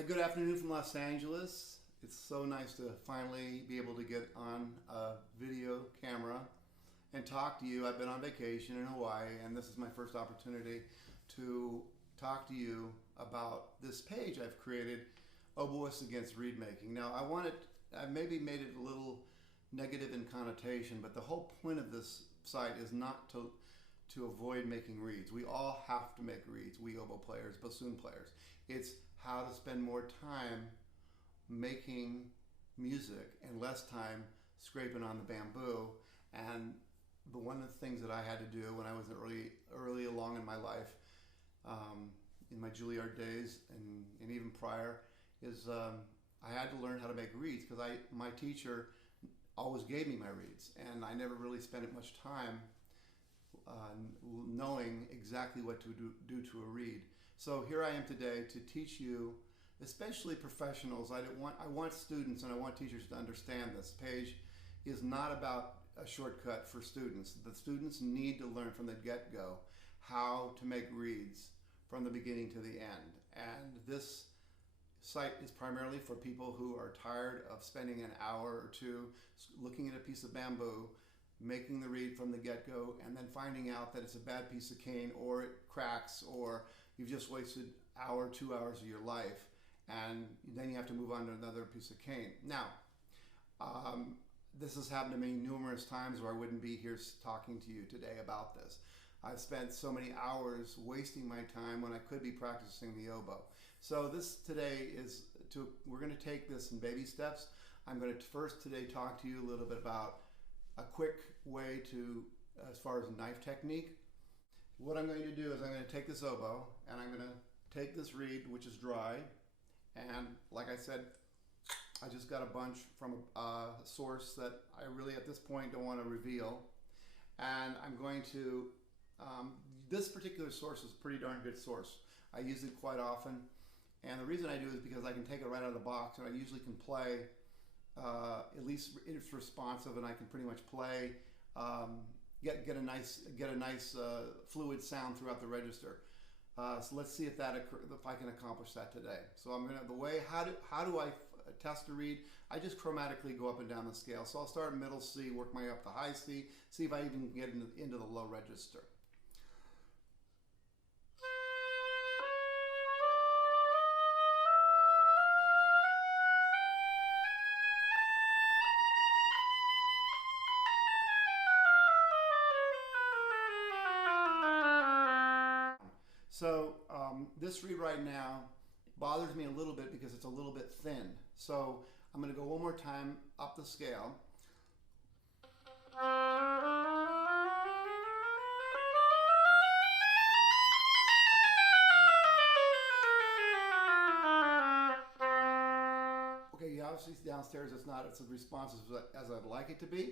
Hi, good afternoon from Los Angeles. It's so nice to finally be able to get on a video camera and talk to you. I've been on vacation in Hawaii, and this is my first opportunity to talk to you about this page I've created, Oboists against reed making. Now, I maybe made it a little negative in connotation, but the whole point of this site is not to avoid making reeds. We all have to make reeds, we oboe players, bassoon players. It's how to spend more time making music and less time scraping on the bamboo. And one of the things that I had to do when I was early along in my life, in my Juilliard days and even prior, is I had to learn how to make reeds because my teacher always gave me my reeds, and I never really spent much time knowing exactly what to do to a reed. So here I am today to teach you, especially professionals. I want students and I want teachers to understand this page is not about a shortcut for students. The students need to learn from the get-go how to make reeds from the beginning to the end. And this site is primarily for people who are tired of spending an hour or two looking at a piece of bamboo, making the reed from the get-go, and then finding out that it's a bad piece of cane, or it cracks, or you've just wasted an hour, 2 hours of your life, and then you have to move on to another piece of cane. Now, this has happened to me numerous times, or I wouldn't be here talking to you today about this. I've spent so many hours wasting my time when I could be practicing the oboe. So this today is we're going to take this in baby steps. I'm going to first today talk to you a little bit about a quick way to, as far as knife technique. What I'm going to do is I'm going to take this oboe and I'm going to take this reed, which is dry, and like I said, I just got a bunch from a source that I really at this point don't want to reveal, and I'm going to, this particular source is a pretty darn good source. I use it quite often, and the reason I do is because I can take it right out of the box, and I usually can play, at least it's responsive, and I can pretty much play, get a nice fluid sound throughout the register. So let's see if I can accomplish that today. So I'm gonna how do I test a reed? I just chromatically go up and down the scale. So I'll start middle C, work my way up to high C, see if I even get into the low register. So this reed right now bothers me a little bit because it's a little bit thin. So I'm going to go one more time up the scale. Okay, you obviously downstairs it's not as responsive as I'd like it to be.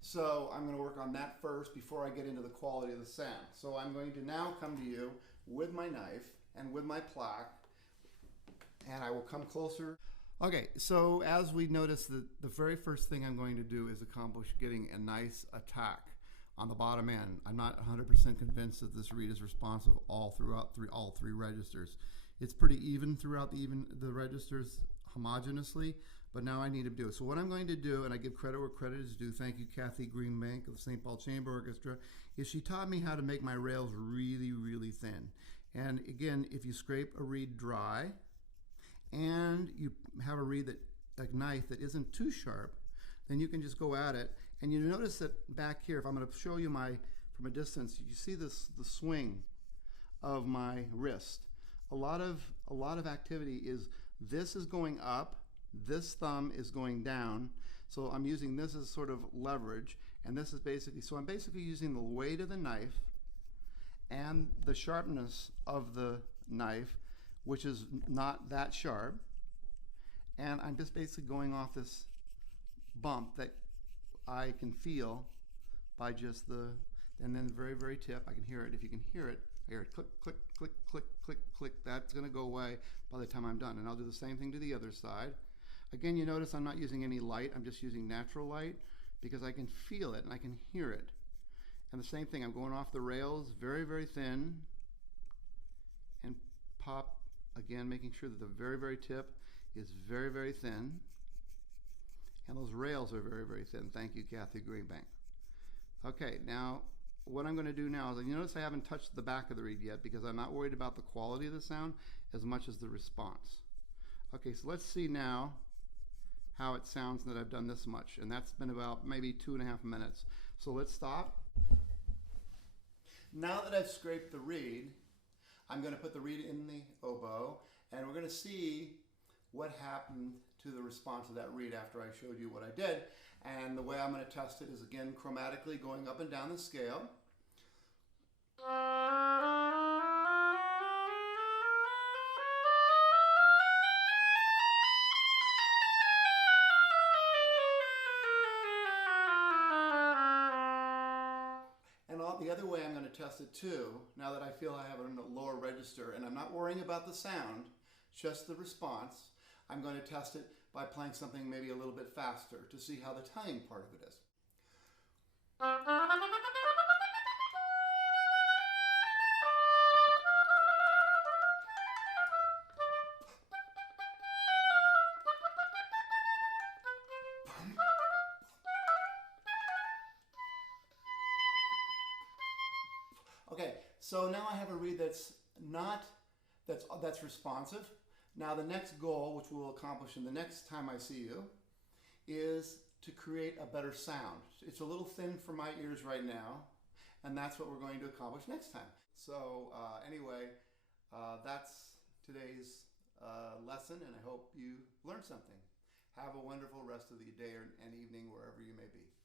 So I'm going to work on that first before I get into the quality of the sound. So I'm going to now come to you with my knife and with my plaque, and I will come closer. Okay, so as we noticed, the very first thing I'm going to do is accomplish getting a nice attack on the bottom end. I'm not 100% convinced that this reed is responsive all throughout all three registers. It's pretty even throughout the registers homogeneously, but now I need to do it. So what I'm going to do, and I give credit where credit is due, thank you Kathy Greenbank of the St. Paul Chamber Orchestra, is she taught me how to make my rails really, really thin. And again, if you scrape a reed dry, and you have a reed a knife that isn't too sharp, then you can just go at it. And you notice that back here, if I'm going to show you from a distance, you see the swing of my wrist. A lot of activity is this is going up, this thumb is going down, so I'm using this as sort of leverage, and this is so I'm basically using the weight of the knife and the sharpness of the knife, which is not that sharp, and I'm just basically going off this bump that I can feel by just and then very, very tip, I can hear it. If you can hear it, I hear it click, click, click, click, click, click. That's gonna go away by the time I'm done, and I'll do the same thing to the other side. Again, you notice I'm not using any light, I'm just using natural light because I can feel it and I can hear it. And the same thing, I'm going off the rails very, very thin and pop Again, making sure that the very, very tip is very, very thin. And those rails are very, very thin. Thank you, Kathy Greenbank. Okay, now what I'm going to do now is, you notice I haven't touched the back of the reed yet because I'm not worried about the quality of the sound as much as the response. Okay, so let's see now how it sounds that I've done this much. And that's been about maybe 2.5 minutes. So let's stop. Now that I've scraped the reed, I'm going to put the reed in the oboe, and we're going to see what happened to the response of that reed after I showed you what I did. And the way I'm going to test it is, again, chromatically going up and down the scale. And the other way I'm going to test it too, now that I feel I have it in a lower register, and I'm not worrying about the sound, just the response, I'm going to test it by playing something maybe a little bit faster to see how the timing part of it is. Okay, so now I have a reed that's responsive. Now the next goal, which we'll accomplish in the next time I see you, is to create a better sound. It's a little thin for my ears right now, and that's what we're going to accomplish next time. So anyway, that's today's lesson, and I hope you learned something. Have a wonderful rest of the day and evening wherever you may be.